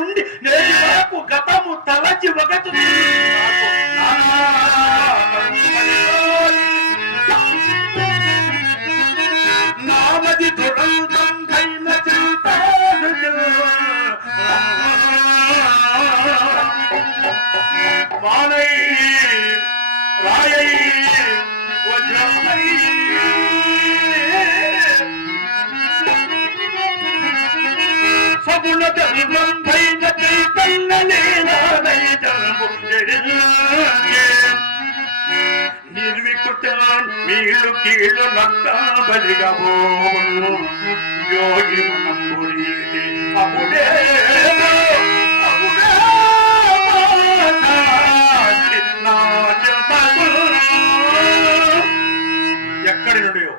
నుండి నేటి వరకు గతము తలచి ఒకటి నామది దురంతం కైన మానై రాయై వజ్రమై సబుల ధర్మం పైన నిర్వికుటాన్ మీళ్ళు కీళ్ళు నక్కాబలిగా పోను యోగి మనంబురీతి అప్పుడే ఎక్కడి నుండియో